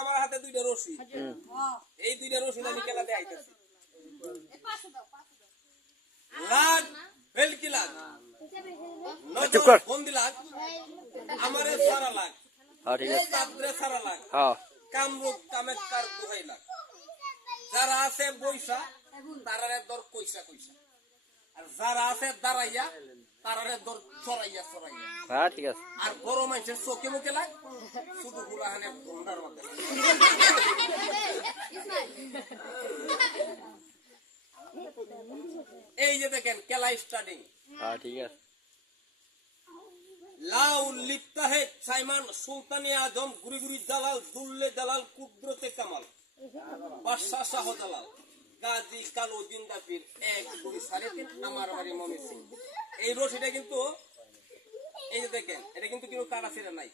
আমার হাতে দুইটা রশি, এই দুইটা রশি আমি কেলা দিয়ে আইতাছি। লাগ বেলকি লাগ নজর বন্দি লাগ আমারে সারা লাগ তাদরে সারা লাগ কামরূপ কামেকার দুহাই লাগ। যারা আছে বৈশা তারারে দর কইসা কইসা, আর যারা আছে দাঁড়াইয়া তারারে দর চড়াইয়া চড়াইয়া। হ্যাঁ ঠিক আছে। আর বড় মানুষের চোখে মুখে লাগ শুধু গুলাহানে ঘন্টার মধ্যে। এই যে দেখেন খেলা স্টার্টিং। হ্যাঁ ঠিক আছে। লাউ লিপ্তা হে সাইমান সুলতানে আজম গুরি গুরি দালাল দুল্লে দালাল কুদরতে কামাল বাদশাহ শাহ দালাল গাজী কালো জিন্দাফির 1 2 3.5 আমার বাড়ি মমি সিং। এই রশিটা কিন্তু এই যে দেখেন এটা কিন্তু কেউ কাটা ছিঁড়ে নাই,